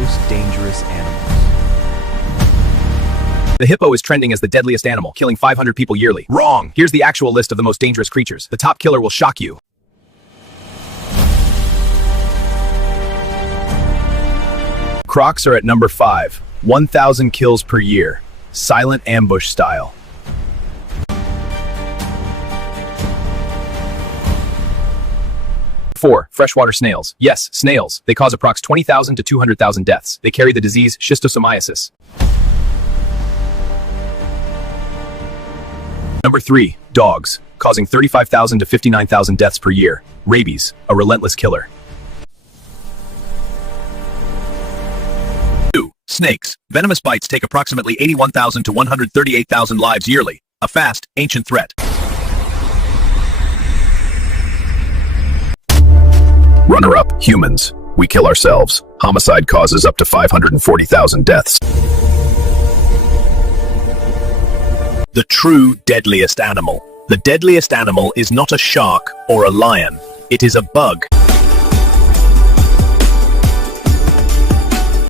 most dangerous animals. The hippo is trending as the deadliest animal, killing 500 people yearly. Wrong! Here's the actual list of the most dangerous creatures. The top killer will shock you. Crocs are at number 5. 1,000 kills per year. Silent ambush style. Four, freshwater snails. Yes, snails. They cause approx 20,000 to 200,000 deaths. They carry the disease schistosomiasis. Number 3, dogs, causing 35,000 to 59,000 deaths per year. Rabies, a relentless killer. 2, snakes. Venomous bites take approximately 81,000 to 138,000 lives yearly. A fast, ancient threat. Runner-up, humans. We kill ourselves. Homicide causes up to 540,000 deaths. The true deadliest animal. The deadliest animal is not a shark or a lion. It is a bug.